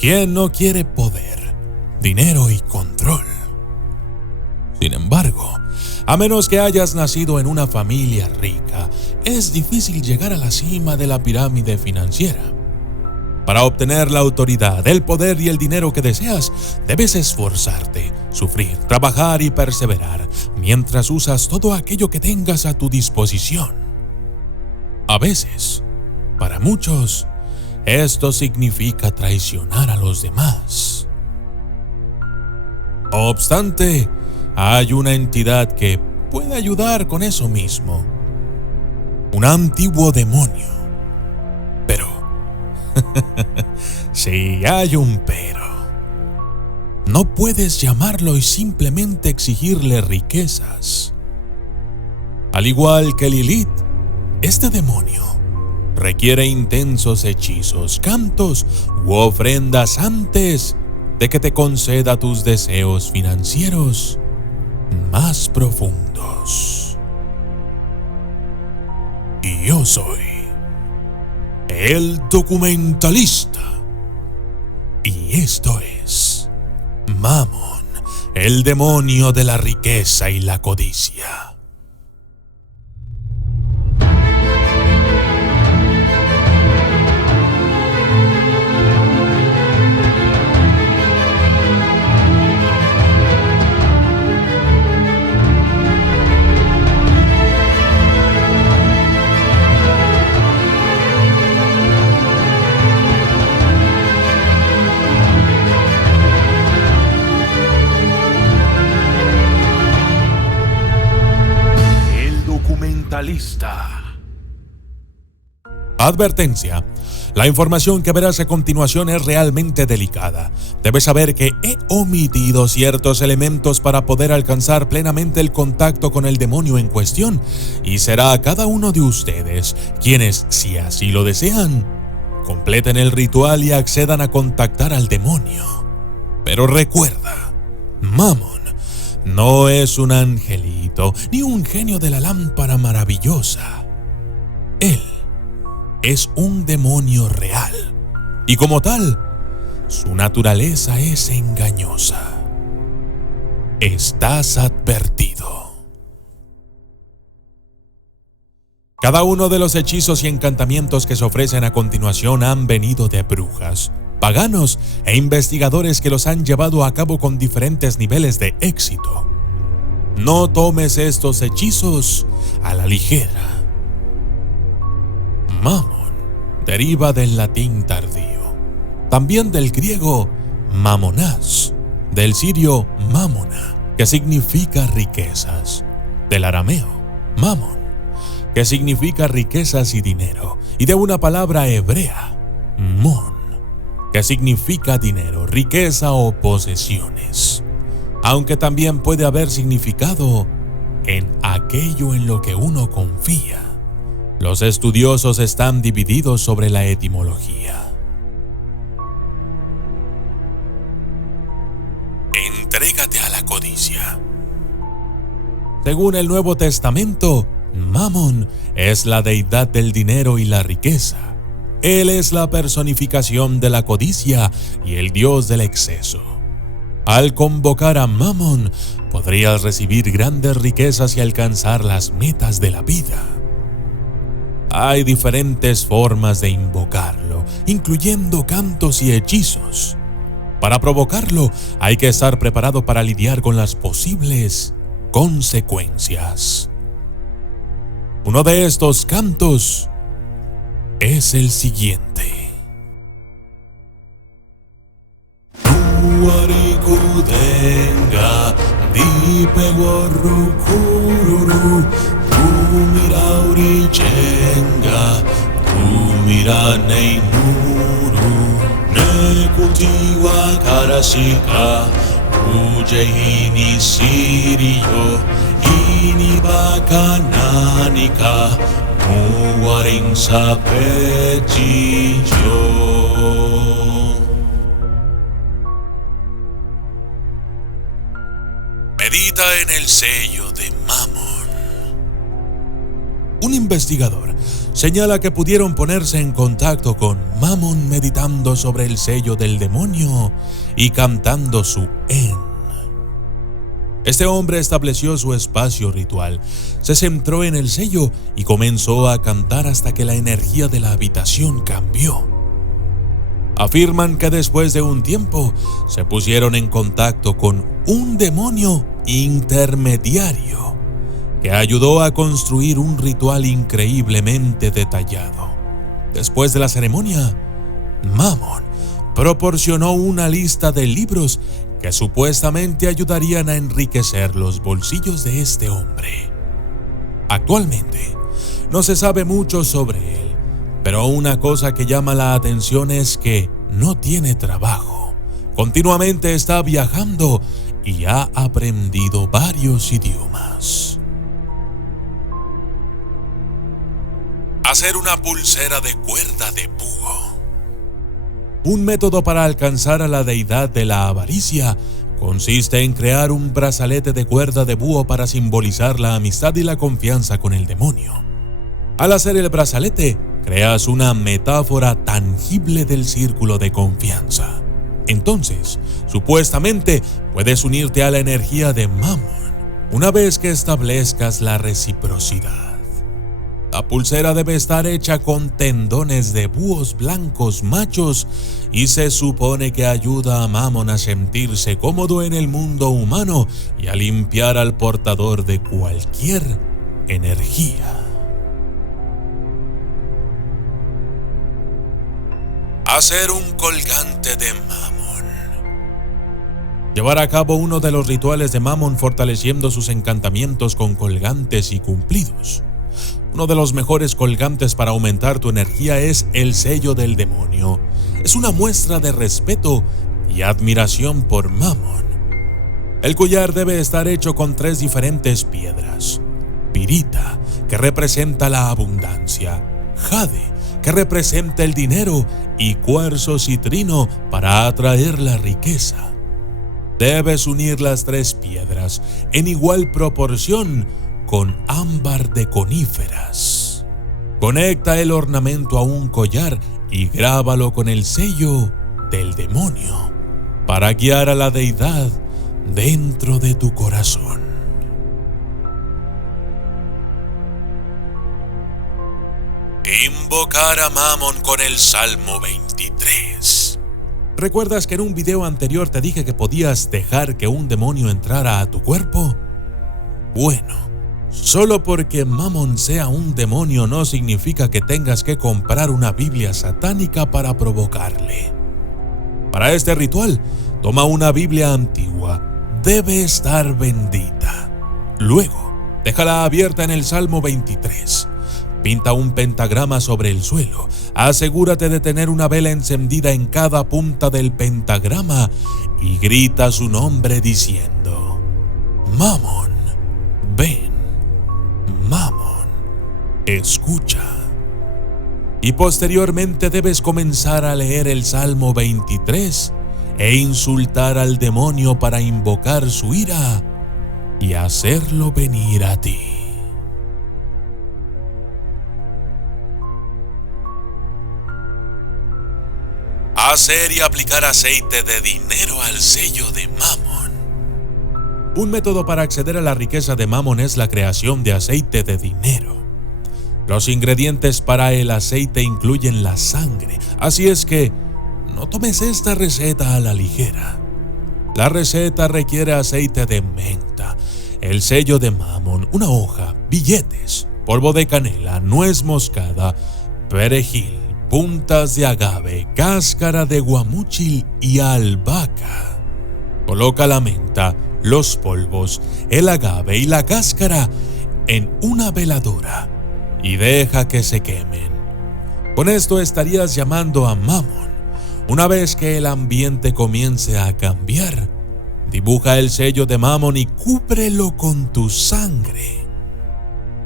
¿Quién no quiere poder, dinero y control? Sin embargo, a menos que hayas nacido en una familia rica, es difícil llegar a la cima de la pirámide financiera. Para obtener la autoridad, el poder y el dinero que deseas, debes esforzarte, sufrir, trabajar y perseverar, mientras usas todo aquello que tengas a tu disposición. A veces, para muchos, esto significa traicionar a los demás. No obstante, hay una entidad que puede ayudar con eso mismo. Un antiguo demonio. Pero, sí hay un pero. No puedes llamarlo y simplemente exigirle riquezas. Al igual que Lilith, este demonio requiere intensos hechizos, cantos u ofrendas antes de que te conceda tus deseos financieros más profundos. Y yo soy el documentalista. Y esto es Mammon, el demonio de la riqueza y la codicia. Advertencia. La información que verás a continuación es realmente delicada. Debes saber que he omitido ciertos elementos para poder alcanzar plenamente el contacto con el demonio en cuestión, y será a cada uno de ustedes quienes, si así lo desean, completen el ritual y accedan a contactar al demonio. Pero recuerda, Mammon no es un angelito ni un genio de la lámpara maravillosa. Él es un demonio real, y como tal, su naturaleza es engañosa. Estás advertido. Cada uno de los hechizos y encantamientos que se ofrecen a continuación han venido de brujas, paganos e investigadores que los han llevado a cabo con diferentes niveles de éxito. No tomes estos hechizos a la ligera. Mammon deriva del latín tardío, también del griego mamonás, del sirio mamona, que significa riquezas, del arameo mammon, que significa riquezas y dinero, y de una palabra hebrea, mon, que significa dinero, riqueza o posesiones, aunque también puede haber significado en aquello en lo que uno confía. Los estudiosos están divididos sobre la etimología. Entrégate a la codicia. Según el Nuevo Testamento, Mammon es la deidad del dinero y la riqueza. Él es la personificación de la codicia y el dios del exceso. Al convocar a Mammon, podrías recibir grandes riquezas y alcanzar las metas de la vida. Hay diferentes formas de invocarlo, incluyendo cantos y hechizos. Para provocarlo, hay que estar preparado para lidiar con las posibles consecuencias. Uno de estos cantos es el siguiente. Tuarikudenga, dipeguarrukururu, Tumiraurichenga, Tumiraneinuru, Nekutiwa Karasika, Ujeini Sirio, Inibakananika, Muwaring Sapetiyo. Medita en el sello de Mammon. Un investigador señala que pudieron ponerse en contacto con Mammon meditando sobre el sello del demonio y cantando su En. Este hombre estableció su espacio ritual, se centró en el sello y comenzó a cantar hasta que la energía de la habitación cambió. Afirman que después de un tiempo se pusieron en contacto con un demonio intermediario que ayudó a construir un ritual increíblemente detallado. Después de la ceremonia, Mammon proporcionó una lista de libros que supuestamente ayudarían a enriquecer los bolsillos de este hombre. Actualmente, no se sabe mucho sobre él, pero una cosa que llama la atención es que no tiene trabajo. Continuamente está viajando y ha aprendido varios idiomas. Hacer una pulsera de cuerda de búho. Un método para alcanzar a la deidad de la avaricia consiste en crear un brazalete de cuerda de búho para simbolizar la amistad y la confianza con el demonio. Al hacer el brazalete, creas una metáfora tangible del círculo de confianza. Entonces, supuestamente, puedes unirte a la energía de Mammon una vez que establezcas la reciprocidad. La pulsera debe estar hecha con tendones de búhos blancos machos y se supone que ayuda a Mammon a sentirse cómodo en el mundo humano y a limpiar al portador de cualquier energía. Hacer un colgante de Mammon. Llevar a cabo uno de los rituales de Mammon fortaleciendo sus encantamientos con colgantes y cumplidos. Uno de los mejores colgantes para aumentar tu energía es el sello del demonio. Es una muestra de respeto y admiración por Mammon. El collar debe estar hecho con 3 diferentes piedras. Pirita, que representa la abundancia. Jade, que representa el dinero. Y cuarzo citrino para atraer la riqueza. Debes unir las 3 piedras en igual proporción con ámbar de coníferas. Conecta el ornamento a un collar y grábalo con el sello del demonio para guiar a la deidad dentro de tu corazón. Invocar a Mammon con el Salmo 23. ¿Recuerdas que en un video anterior te dije que podías dejar que un demonio entrara a tu cuerpo? Bueno, solo porque Mammon sea un demonio no significa que tengas que comprar una Biblia satánica para provocarle. Para este ritual, toma una Biblia antigua, debe estar bendita. Luego, déjala abierta en el Salmo 23. Pinta un pentagrama sobre el suelo. Asegúrate de tener una vela encendida en cada punta del pentagrama y grita su nombre diciendo: Mammon, ven. Mammon, escucha. Y posteriormente debes comenzar a leer el Salmo 23 e insultar al demonio para invocar su ira y hacerlo venir a ti. Hacer y aplicar aceite de dinero al sello de Mammon. Un método para acceder a la riqueza de Mammon es la creación de aceite de dinero. Los ingredientes para el aceite incluyen la sangre, así es que no tomes esta receta a la ligera. La receta requiere aceite de menta, el sello de Mammon, una hoja, billetes, polvo de canela, nuez moscada, perejil, puntas de agave, cáscara de guamúchil y albahaca. Coloca la menta, los polvos, el agave y la cáscara en una veladora y deja que se quemen. Con esto estarías llamando a Mammon. Una vez que el ambiente comience a cambiar, dibuja el sello de Mammon y cúbrelo con tu sangre.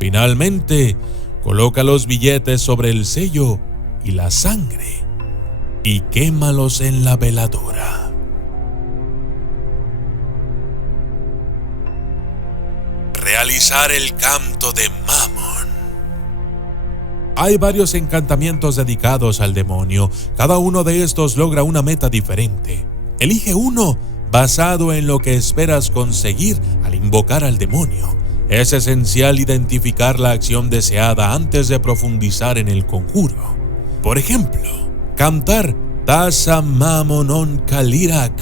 Finalmente, coloca los billetes sobre el sello y la sangre y quémalos en la veladora. Realizar el canto de Mammon. Hay varios encantamientos dedicados al demonio. Cada uno de estos logra una meta diferente. Elige uno basado en lo que esperas conseguir al invocar al demonio. Es esencial identificar la acción deseada antes de profundizar en el conjuro. Por ejemplo, cantar Tasa Mammon on Kalirak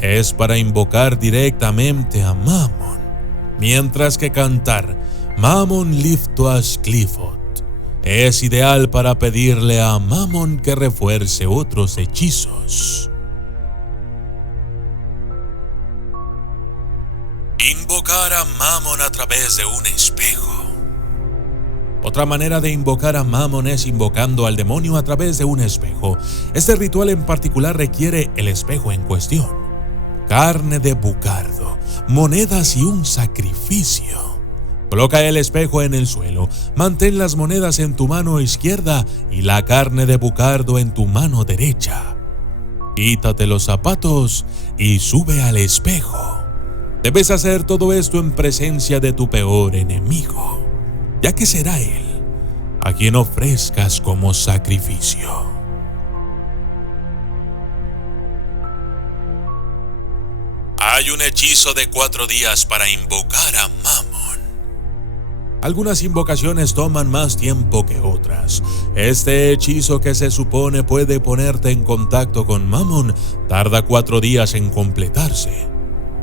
es para invocar directamente a Mammon, mientras que cantar Mammon Liftoas Clifford es ideal para pedirle a Mammon que refuerce otros hechizos. Invocar a Mammon a través de un espejo. Otra manera de invocar a Mammon es invocando al demonio a través de un espejo. Este ritual en particular requiere el espejo en cuestión: carne de bucardo, monedas y un sacrificio. Coloca el espejo en el suelo, mantén las monedas en tu mano izquierda y la carne de bucardo en tu mano derecha. Quítate los zapatos y sube al espejo. Debes hacer todo esto en presencia de tu peor enemigo, ya que será él a quien ofrezcas como sacrificio. Hay un hechizo de 4 días para invocar a Mammon. Algunas invocaciones toman más tiempo que otras. Este hechizo, que se supone puede ponerte en contacto con Mammon, tarda 4 días en completarse.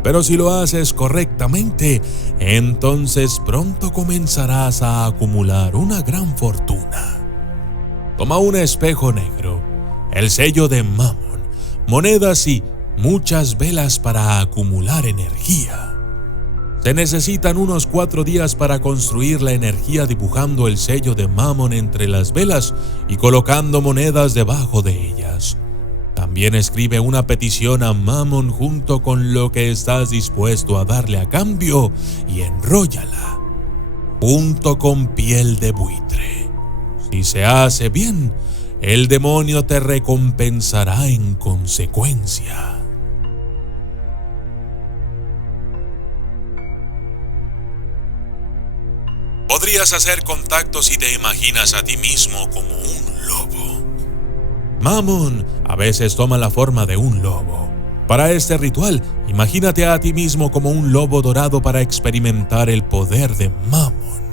Pero si lo haces correctamente, entonces pronto comenzarás a acumular una gran fortuna. Toma un espejo negro, el sello de Mammon, monedas y muchas velas para acumular energía. Se necesitan unos 4 días para construir la energía dibujando el sello de Mammon entre las velas y colocando monedas debajo de ellas. También escribe una petición a Mammon junto con lo que estás dispuesto a darle a cambio y enróllala junto con piel de buitre. Si se hace bien, el demonio te recompensará en consecuencia. Podrías hacer contactos si te imaginas a ti mismo como un lobo. Mammon a veces toma la forma de un lobo. Para este ritual, imagínate a ti mismo como un lobo dorado para experimentar el poder de Mammon.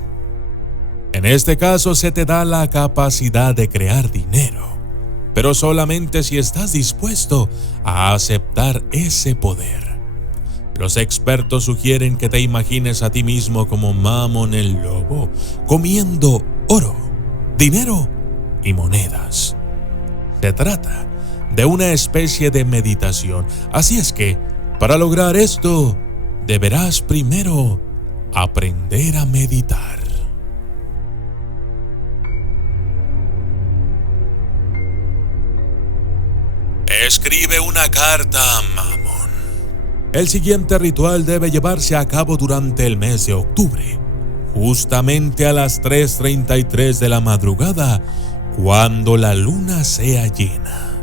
En este caso se te da la capacidad de crear dinero, pero solamente si estás dispuesto a aceptar ese poder. Los expertos sugieren que te imagines a ti mismo como Mammon el lobo, comiendo oro, dinero y monedas. Se trata de una especie de meditación, así es que, para lograr esto, deberás primero aprender a meditar. Escribe una carta a Mammon. El siguiente ritual debe llevarse a cabo durante el mes de octubre, justamente a las 3:33 de la madrugada, cuando la luna sea llena.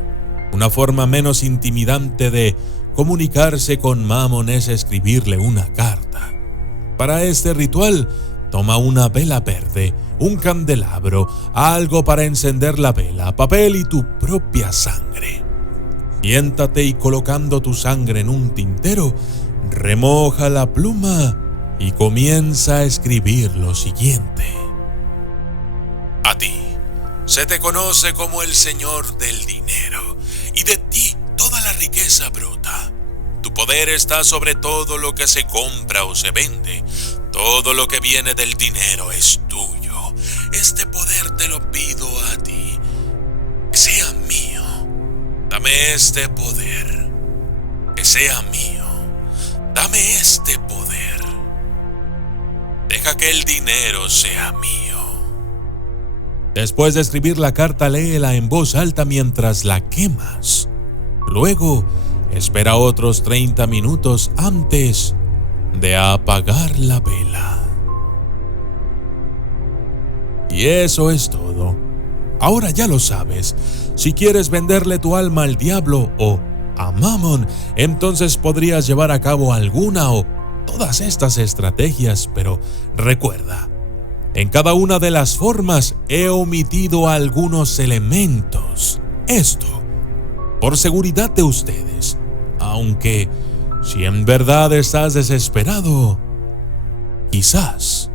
Una forma menos intimidante de comunicarse con Mammon es escribirle una carta. Para este ritual, toma una vela verde, un candelabro, algo para encender la vela, papel y tu propia sangre. Siéntate y, colocando tu sangre en un tintero, remoja la pluma y comienza a escribir lo siguiente. A ti se te conoce como el Señor del dinero, y de ti toda la riqueza brota. Tu poder está sobre todo lo que se compra o se vende. Todo lo que viene del dinero es tuyo. Este poder te lo pido a ti. Que sea mío. Dame este poder. Que sea mío. Dame este poder. Deja que el dinero sea mío. Después de escribir la carta, léela en voz alta mientras la quemas. Luego, espera otros 30 minutos antes de apagar la vela. Y eso es todo. Ahora ya lo sabes. Si quieres venderle tu alma al diablo o a Mammon, entonces podrías llevar a cabo alguna o todas estas estrategias, pero recuerda, En cada una de las formas he omitido algunos elementos. Esto, por seguridad de ustedes, aunque si en verdad estás desesperado, quizás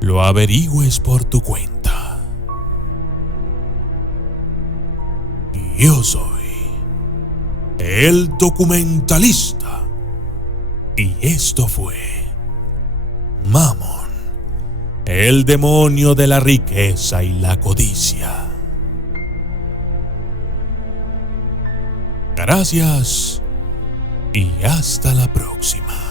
lo averigües por tu cuenta. Yo soy el documentalista y esto fue Mammon, el demonio de la riqueza y la codicia. Gracias y hasta la próxima.